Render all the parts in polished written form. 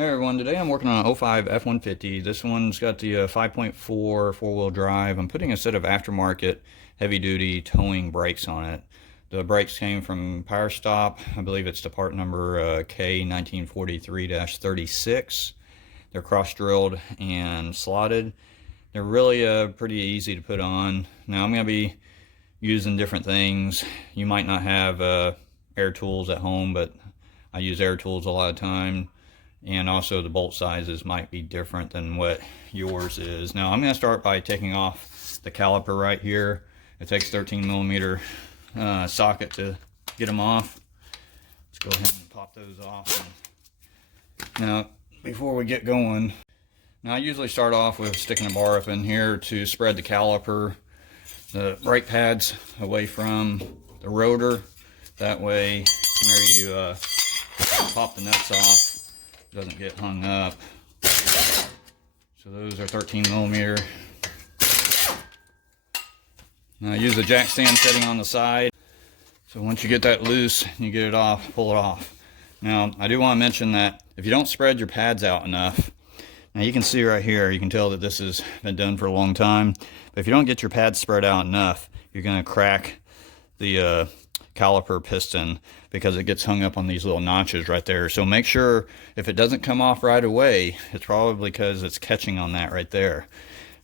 Hey everyone, today I'm working on an 05 F150. This one's got the 5.4 four-wheel drive. I'm putting a set of aftermarket heavy-duty towing brakes on it. The brakes came from Powerstop. I believe it's the part number K1943-36. They're cross-drilled and slotted. They're really pretty easy to put on. Now I'm going to be using different things. You might not have air tools at home, but I use air tools a lot of time. And also the bolt sizes might be different than what yours is. Now I'm going to start by taking off the caliper right here. It takes 13 millimeter socket to get them off. Let's go ahead and pop those off. Now before we get going, now I usually start off with sticking a bar up in here to spread the caliper, the brake pads away from the rotor. That way whenever you pop the nuts off, doesn't get hung up. So those are 13 millimeter. Now I use the jack stand setting on the side. So once you get that loose, you get it off, pull it off. Now I do want to mention that if you don't spread your pads out enough, now you can see right here, you can tell that this has been done for a long time. But if you don't get your pads spread out enough, you're going to crack the caliper piston because it gets hung up on these little notches right there. So make sure if it doesn't come off right away, it's probably because it's catching on that right there.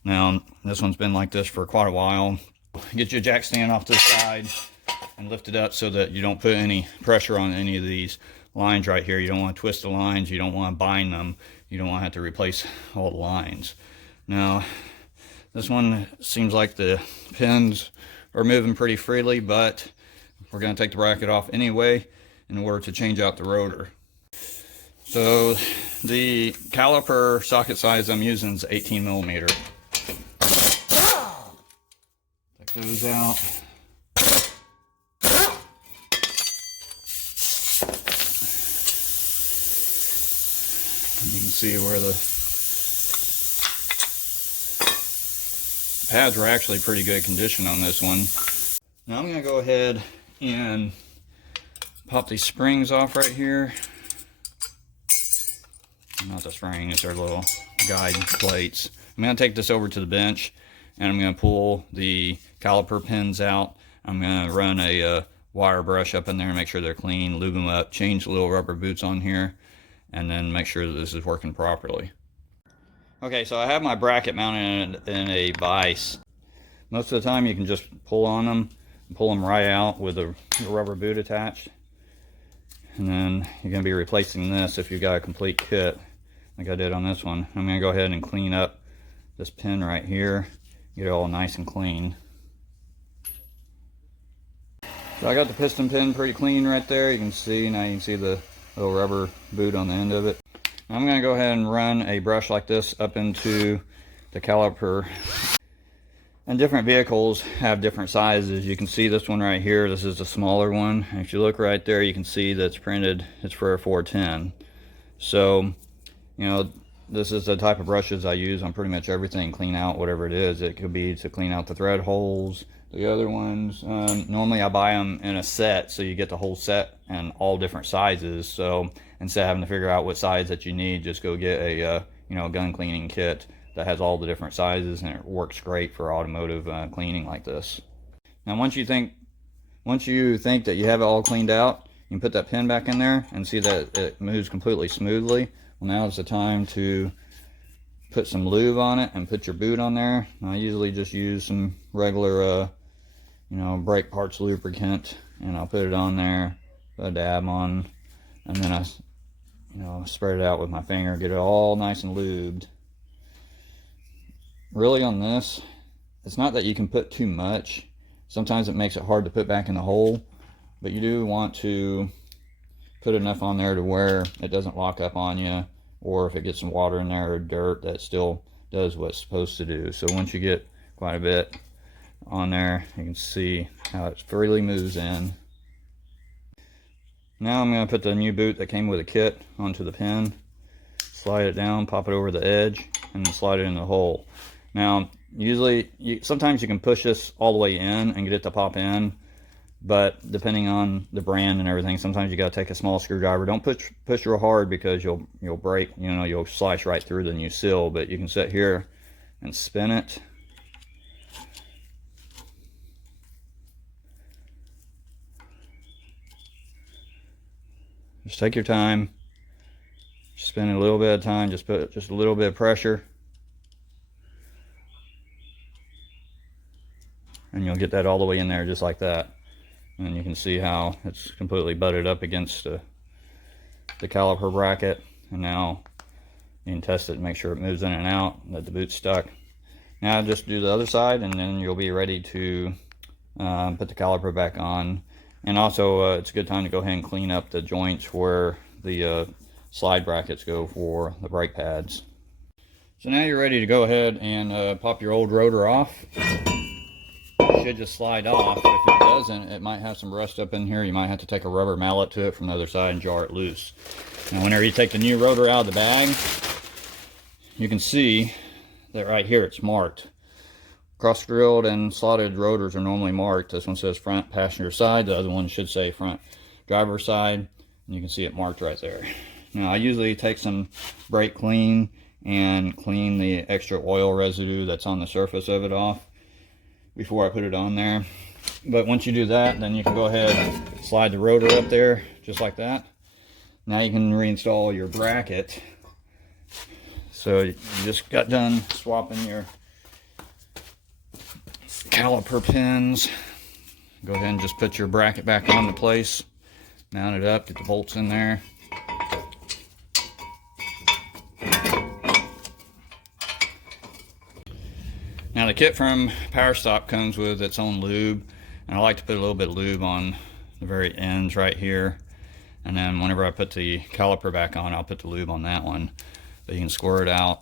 Now this one's been like this for quite a while. Get your jack stand off this side and lift it up so that you don't put any pressure on any of these lines right here. You don't want to twist the lines, you don't want to bind them, you don't want to have to replace all the lines. Now this one seems like the pins are moving pretty freely, but we're going to take the bracket off anyway in order to change out the rotor. So the caliper socket size I'm using is 18 millimeter. Take those out. You can see where the pads were actually pretty good condition on this one. Now I'm going to go ahead and pop these springs off right here. Not the spring, it's our little guide plates. I'm going to take this over to the bench and I'm going to pull the caliper pins out. I'm going to run a wire brush up in there and make sure they're clean, lube them up, change the little rubber boots on here, and then make sure that this is working properly. Okay, so I have my bracket mounted in a vise. Most of the time you can just pull on them, pull them right out with a rubber boot attached, and then you're going to be replacing this if you've got a complete kit like I did on this one. I'm going to go ahead and clean up this pin right here, get it all nice and clean. So I got the piston pin pretty clean right there. You can see, now you can see the little rubber boot on the end of it. I'm going to go ahead and run a brush like this up into the caliper. And different vehicles have different sizes. You can see this one right here, this is the smaller one. And if you look right there, you can see that's printed, it's for a 410. So, you know, this is the type of brushes I use on pretty much everything, clean out whatever it is. It could be to clean out the thread holes. The other ones, normally I buy them in a set, so you get the whole set and all different sizes. So instead of having to figure out what size that you need, just go get a gun cleaning kit that has all the different sizes, and it works great for automotive cleaning like this. Now once you think that you have it all cleaned out, you can put that pin back in there and see that it moves completely smoothly. Well, now is the time to put some lube on it and put your boot on there. I usually just use some regular brake parts lubricant, and I'll put it on there, put a dab on, and then I spread it out with my finger, get it all nice and lubed. Really on this, it's not that you can put too much. Sometimes it makes it hard to put back in the hole, but you do want to put enough on there to where it doesn't lock up on you, or if it gets some water in there or dirt, that still does what it's supposed to do. So once you get quite a bit on there, you can see how it freely moves in. Now I'm going to put the new boot that came with a kit onto the pin, slide it down, pop it over the edge, and then slide it in the hole. Now usually sometimes you can push this all the way in and get it to pop in, but depending on the brand and everything, sometimes you got to take a small screwdriver. Don't push real hard because you'll break, you know, you'll slice right through the new seal. But you can sit here and spin it. Just take your time, spin it a little bit at a time, just put just a little bit of pressure, and you'll get that all the way in there just like that. And you can see how it's completely butted up against the caliper bracket. And now you can test it and make sure it moves in and out, that the boot's stuck. Now just do the other side, and then you'll be ready to put the caliper back on. And also it's a good time to go ahead and clean up the joints where the slide brackets go for the brake pads. So now you're ready to go ahead and pop your old rotor off. It should just slide off. If it doesn't, it might have some rust up in here. You might have to take a rubber mallet to it from the other side and jar it loose. Now whenever you take the new rotor out of the bag, you can see that right here it's marked. Cross-drilled and slotted rotors are normally marked. This one says front passenger side, the other one should say front driver side, and you can see it marked right there. Now I usually take some brake clean and clean the extra oil residue that's on the surface of it off before I put it on there. But once you do that, then you can go ahead and slide the rotor up there just like that. Now you can reinstall your bracket. So you just got done swapping your caliper pins. Go ahead and just put your bracket back on the place, mount it up, get the bolts in there. Now the kit from Powerstop comes with its own lube, and I like to put a little bit of lube on the very ends right here, and then whenever I put the caliper back on, I'll put the lube on that one. But you can squirt it out.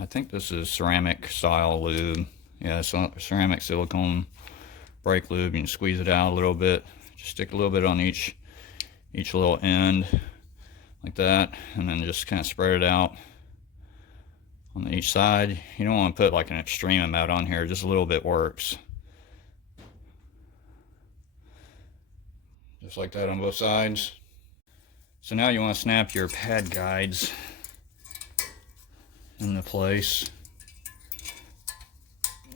I think this is ceramic style lube. Yeah, it's ceramic silicone brake lube. You can squeeze it out a little bit. Just stick a little bit on each little end like that, and then just kind of spread it out on each side. You don't want to put like an extreme amount on here, just a little bit works. Just like that on both sides. So now you want to snap your pad guides into place.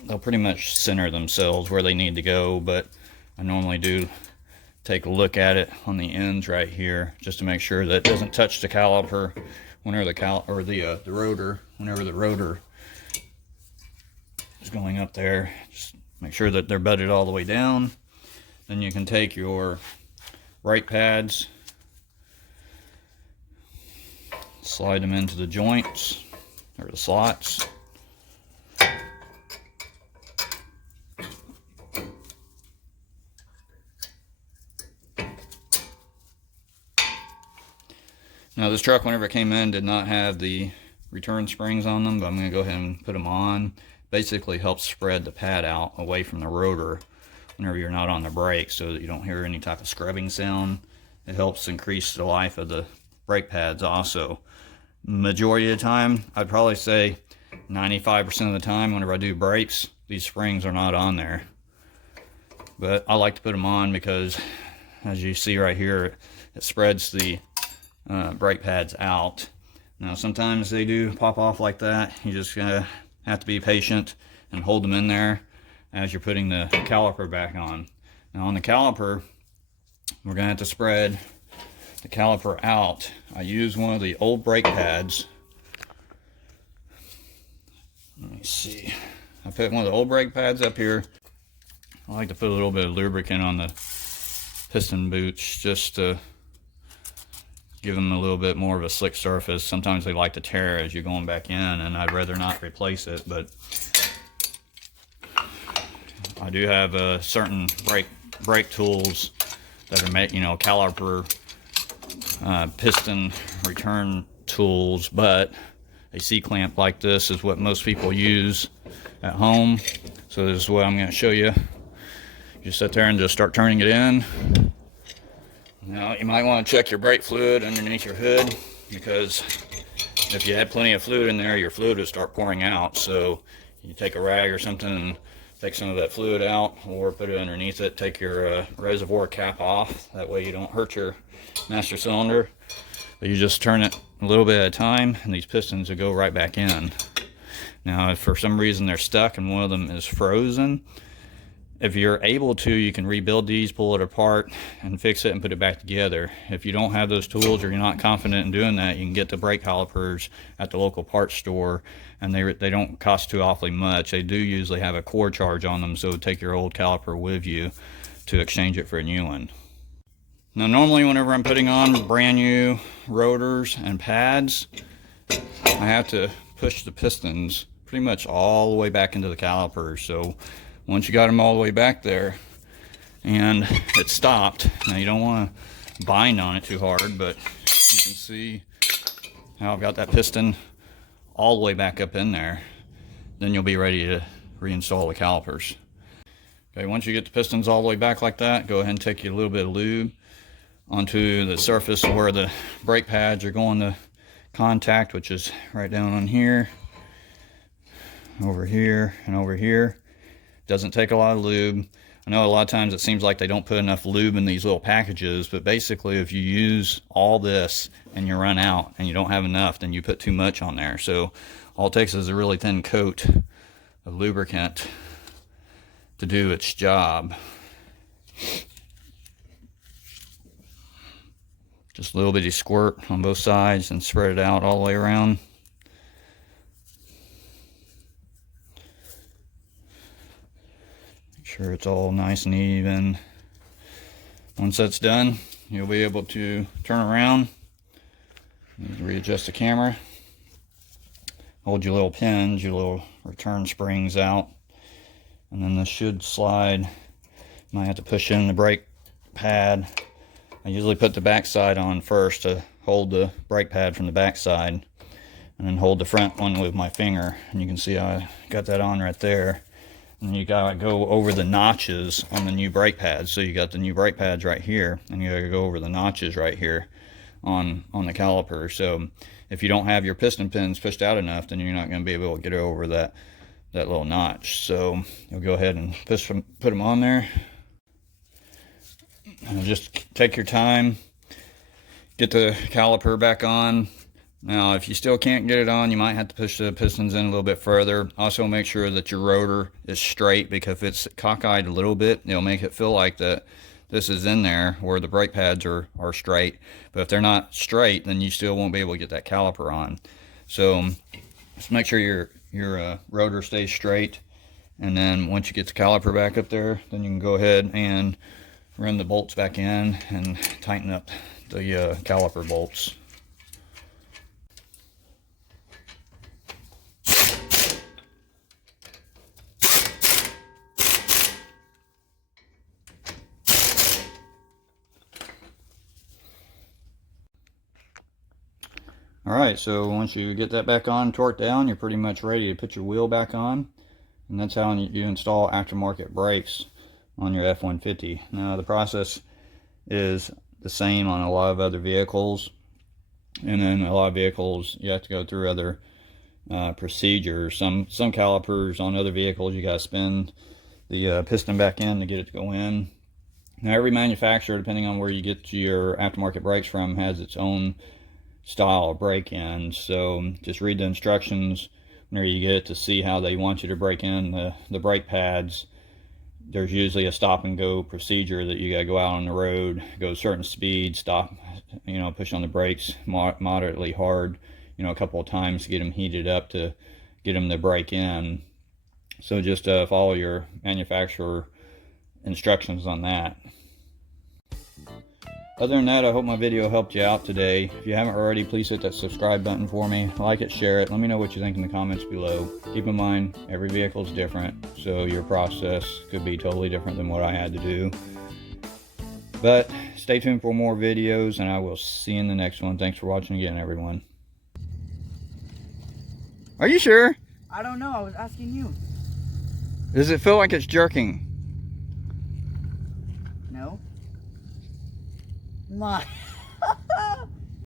They'll pretty much center themselves where they need to go, but I normally do take a look at it on the ends right here just to make sure that it doesn't touch the caliper whenever the rotor, whenever the rotor is going up there. Just make sure that they're butted all the way down. Then you can take your brake pads, slide them into the joints or the slots. Now this truck, whenever it came in, did not have the return springs on them, but I'm going to go ahead and put them on. Basically helps spread the pad out away from the rotor whenever you're not on the brake, so that you don't hear any type of scrubbing sound. It helps increase the life of the brake pads also. Majority of the time, I'd probably say 95% of the time whenever I do brakes, these springs are not on there. But I like to put them on because, as you see right here, it spreads the brake pads out. Now sometimes they do pop off like that. You just gotta have to be patient and hold them in there as you're putting the caliper back on. Now on the caliper, we're gonna have to spread the caliper out. I use one of the old brake pads. Let me see. I put one of the old brake pads up here. I like to put a little bit of lubricant on the piston boots just to give them a little bit more of a slick surface. Sometimes they like to tear as you're going back in, and I'd rather not replace it, but I do have certain brake tools that are made, you know, caliper piston return tools, but a C-clamp like this is what most people use at home. So this is what I'm going to show you. You sit there and just start turning it in. Now you might want to check your brake fluid underneath your hood, because if you had plenty of fluid in there, your fluid would start pouring out. So you take a rag or something and take some of that fluid out or put it underneath it. Take your reservoir cap off. That way you don't hurt your master cylinder. But you just turn it a little bit at a time and these pistons will go right back in. Now if for some reason they're stuck and one of them is frozen, if you're able to, you can rebuild these, pull it apart and fix it and put it back together. If you don't have those tools or you're not confident in doing that, you can get the brake calipers at the local parts store, and they don't cost too awfully much. They do usually have a core charge on them, so take your old caliper with you to exchange it for a new one. Now normally whenever I'm putting on brand new rotors and pads, I have to push the pistons pretty much all the way back into the calipers. So once you got them all the way back there and it stopped, now you don't want to bind on it too hard, but you can see how I've got that piston all the way back up in there. Then you'll be ready to reinstall the calipers. Okay, once you get the pistons all the way back like that, go ahead and take a little bit of lube onto the surface where the brake pads are going to contact, which is right down on here, over here, and over here. Doesn't take a lot of lube. I know a lot of times it seems like they don't put enough lube in these little packages, but basically if you use all this and you run out and you don't have enough, then you put too much on there. So all it takes is a really thin coat of lubricant to do its job. Just a little bitty squirt on both sides and spread it out all the way around. Sure it's all nice and even. Once that's done, you'll be able to turn around and readjust the camera. Hold your little pins, your little return springs out, and then this should slide. You might have to push in the brake pad. I usually put the back side on first to hold the brake pad from the back side, and then hold the front one with my finger, and you can see how I got that on right there. And you gotta go over the notches on the new brake pads. So you got the new brake pads right here, and you gotta go over the notches right here on the caliper. So if you don't have your piston pins pushed out enough, then you're not gonna be able to get over that little notch. So you'll go ahead and put them on there. And just take your time, get the caliper back on. Now, if you still can't get it on, you might have to push the pistons in a little bit further. Also, make sure that your rotor is straight, because if it's cockeyed a little bit, it'll make it feel like that this is in there where the brake pads are straight. But if they're not straight, then you still won't be able to get that caliper on. So just make sure your rotor stays straight. And then once you get the caliper back up there, then you can go ahead and run the bolts back in and tighten up the caliper bolts. Alright, so once you get that back on, torqued down, you're pretty much ready to put your wheel back on. And that's how you install aftermarket brakes on your F-150. Now the process is the same on a lot of other vehicles. And then a lot of vehicles you have to go through other procedures. Some calipers on other vehicles you got to spin the piston back in to get it to go in. Now every manufacturer, depending on where you get your aftermarket brakes from, has its own style of break in. So just read the instructions whenever you get it to see how they want you to break in the brake pads. There's usually a stop and go procedure that you got to go out on the road, go a certain speed, stop, push on the brakes moderately hard, a couple of times to get them heated up to get them to break in. So just follow your manufacturer instructions on that. Other than that, I hope my video helped you out today. If you haven't already, please hit that subscribe button for me. Like it, share it. Let me know what you think in the comments below. Keep in mind, every vehicle is different, so your process could be totally different than what I had to do. But stay tuned for more videos, and I will see you in the next one. Thanks for watching again, everyone. Are you sure? I don't know. I was asking you. Does it feel like it's jerking? No. My.